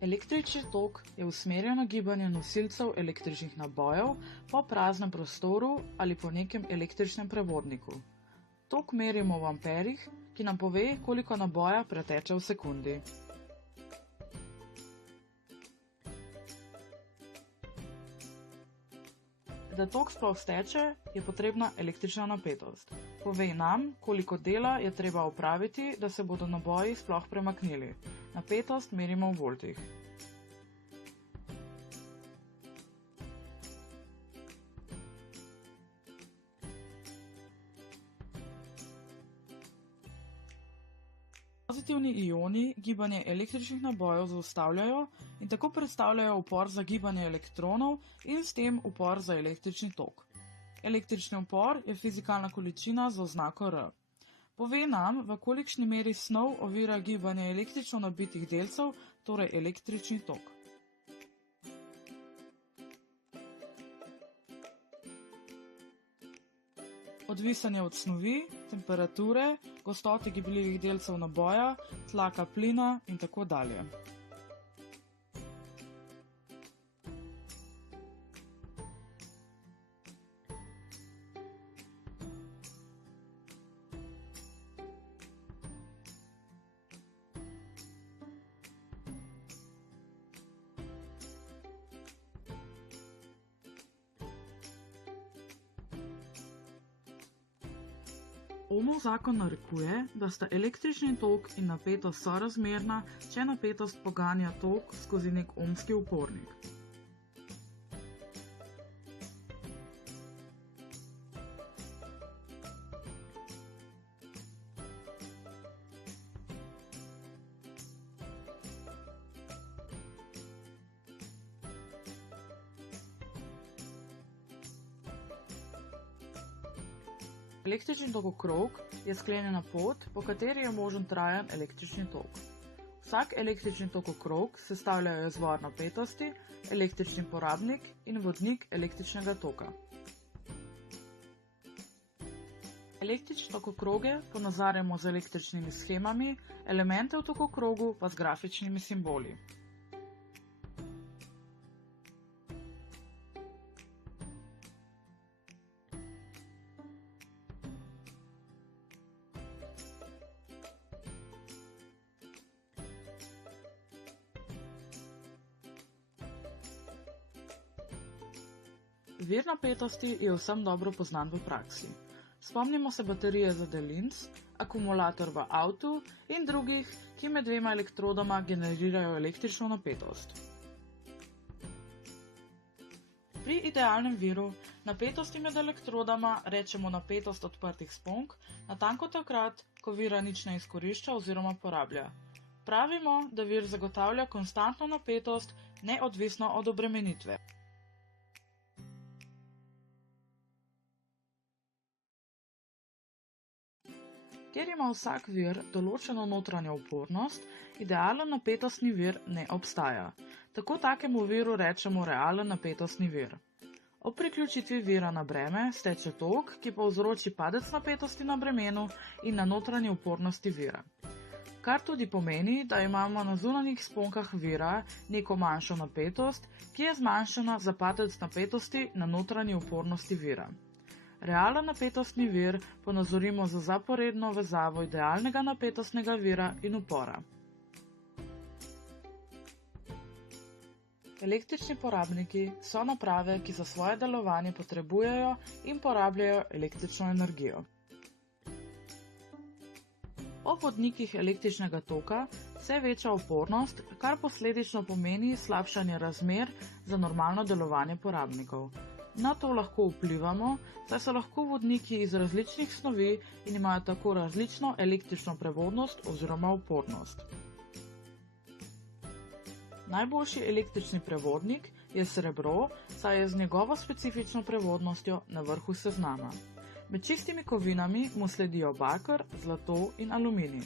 Električni tok je usmerjeno gibanje nosilcev električnih nabojev po praznem prostoru ali po nekem električnem prevodniku. Tok merimo v amperih, ki nam pove, koliko naboja preteče v sekundi. Da tok sploh steče, je potrebna električna napetost. Pove nam, koliko dela je treba opraviti, da se bodo naboji sploh premaknili. Napetost merimo v voltih. Pozitivni ioni gibanje električnih nabojev zaustavljajo in tako predstavljajo upor za gibanje elektronov in s tem upor za električni tok. Električni upor je fizikalna količina z oznako R. Pove nam, v kolikšni meri snov ovira gibanje električno nabitih delcev, torej električni tok. Odvisen je od snovi, temperature, gostote gibljivih delcev naboja, tlaka plina in tako dalje. Ohmov zakon narekuje, da sta električni tok in napetost sorazmerna, če napetost poganja tok skozi nek ohmski upornik. Električni tokokrog je sklenjena pot, po kateri je možen trajen električni tok. Vsak električni tokokrog sestavljajo izvor napetosti, električni porabnik in vodnik električnega toka. Električne tokokroge ponazarjamo z električnimi shemami, elemente v tokokrogu pa z grafičnimi simboli. Vir napetosti je vsem dobro poznan v praksi. Spomnimo se baterije za daljinc, akumulator v avtu in drugih, ki med dvema elektrodama generirajo električno napetost. Pri idealnem viru napetosti med elektrodama rečemo napetost odprtih sponk, natanko takrat, ko vira nič ne izkorišča oziroma porablja. Pravimo, da vir zagotavlja konstantno napetost, neodvisno od obremenitve. Ker ima vsak vir določeno notranjo upornost, idealen napetostni vir ne obstaja. Tako takemu viru rečemo realen napetostni vir. Ob priključitvi vira na breme steče tok, ki povzroči padec napetosti na bremenu in na notranji upornosti vira. Kar tudi pomeni, da imamo na zunanjih sponkah vira neko manjšo napetost, ki je zmanjšana za padec napetosti na notranji upornosti vira. Realen napetostni vir ponazorimo z zaporedno vezavo idealnega napetostnega vira in upora. Električni porabniki so naprave, ki za svoje delovanje potrebujejo in porabljajo električno energijo. Ob vodnikih električnega toka se veča upornost, kar posledično pomeni slabšanje razmer za normalno delovanje porabnikov. Na to lahko vplivamo, saj so lahko vodniki iz različnih snovi in imajo tako različno električno prevodnost oziroma upornost. Najboljši električni prevodnik je srebro, saj je z njegovo specifično prevodnostjo na vrhu seznama. Med čistimi kovinami mu sledijo baker, zlato in aluminij.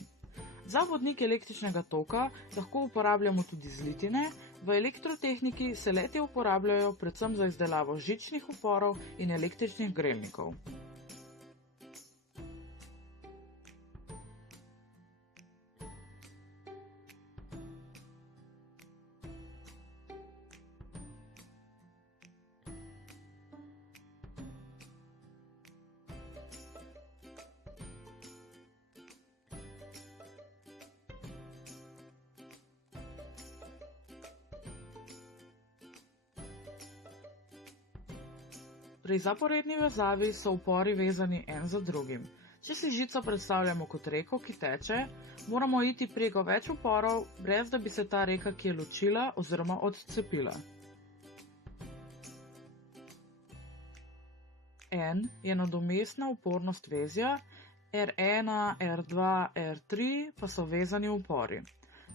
Za vodnik električnega toka lahko uporabljamo tudi zlitine, v elektrotehniki se le-te uporabljajo predvsem za izdelavo žičnih uporov in električnih grelnikov. Pri zaporedni vezavi so upori vezani en za drugim. Če si žico predstavljamo kot reko, ki teče, moramo iti preko več uporov, brez da bi se ta reka kje ločila oziroma odcepila. N je nadomestna upornost vezja, R1, R2, R3 pa so vezani upori.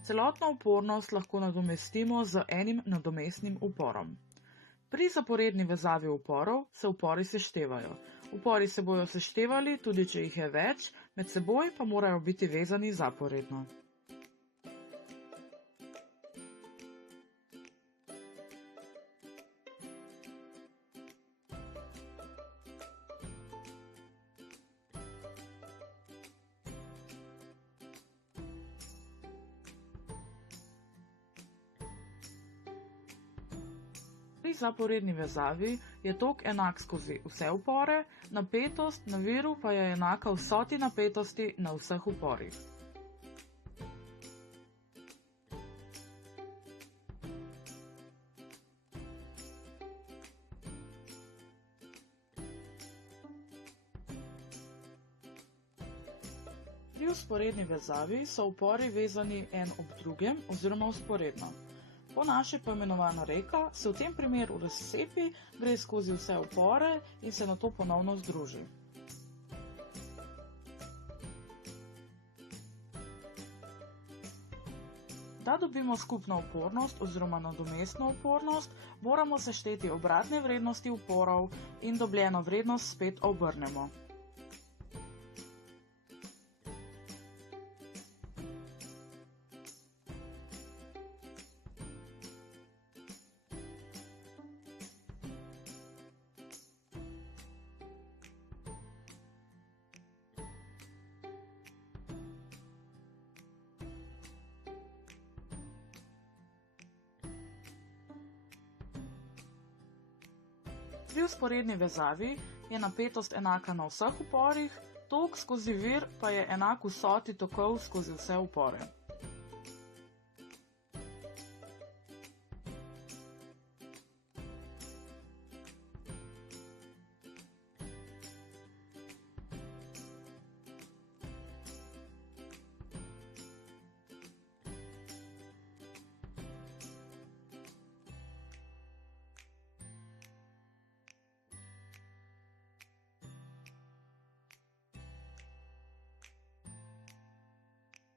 Celotno upornost lahko nadomestimo z enim nadomestnim uporom. Pri zaporedni vezavi uporov se upori seštevajo. Upori se bodo seštevali, tudi če jih je več, med seboj pa morajo biti vezani zaporedno. Pri zaporedni vezavi je tok enak skozi vse upore, napetost na viru pa je enaka vsoti napetosti na vseh uporih. Pri vzporedni vezavi so upori vezani en ob drugem oziroma vzporedno. Po naše poimenovana reka se v tem primeru razcepi, gre skozi vse upore in se nato ponovno združi. Da dobimo skupno upornost oziroma nadomestno upornost, moramo sešteti obratne vrednosti uporov in dobljeno vrednost spet obrnemo. Pri vzporedni vezavi je napetost enaka na vseh uporih, tok skozi vir pa je enak vsoti tokov skozi vse upore.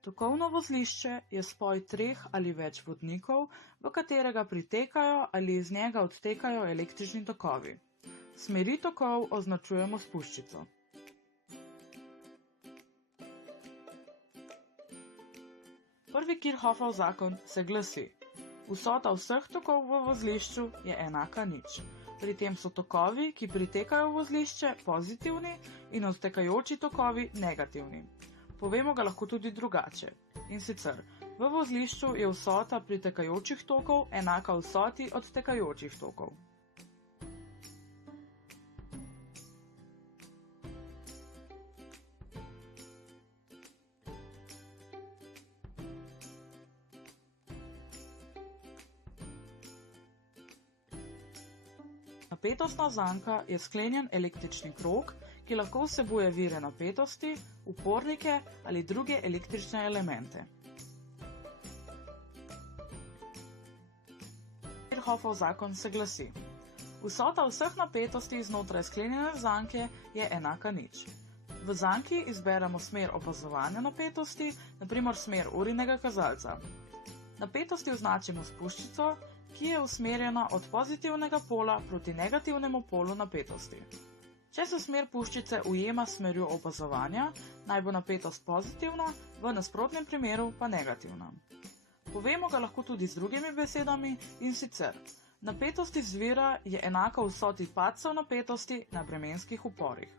Tokovno vozlišče je spoj treh ali več vodnikov, v katerega pritekajo ali iz njega odtekajo električni tokovi. Smeri tokov označujemo s puščico. Prvi Kirchhoffov zakon se glasi: vsota vseh tokov v vozlišču je enaka nič. Pri tem so tokovi, ki pritekajo v vozlišče, pozitivni in odtekajoči tokovi negativni. Povemo ga lahko tudi drugače. In sicer, v vozlišču je vsota pritekajočih tokov enaka vsoti odtekajočih tokov. Napetostna zanka je sklenjen električni krog, ki lahko vsebuje vire napetosti, upornike ali druge električne elemente. Kirchhoffov zakon se glasi: vsota vseh napetosti znotraj sklenjene zanke je enaka nič. V zanki izberemo smer opazovanja napetosti, na primer smer urnega kazalca. Napetosti označimo s puščico, ki je usmerjena od pozitivnega pola proti negativnemu polu napetosti. Če se smer puščice ujema s smerjo opazovanja, naj bo napetost pozitivna, v nasprotnem primeru pa negativna. Povemo ga lahko tudi z drugimi besedami, in sicer: napetost izvira je enaka vsoti padcev napetosti na bremenskih uporih.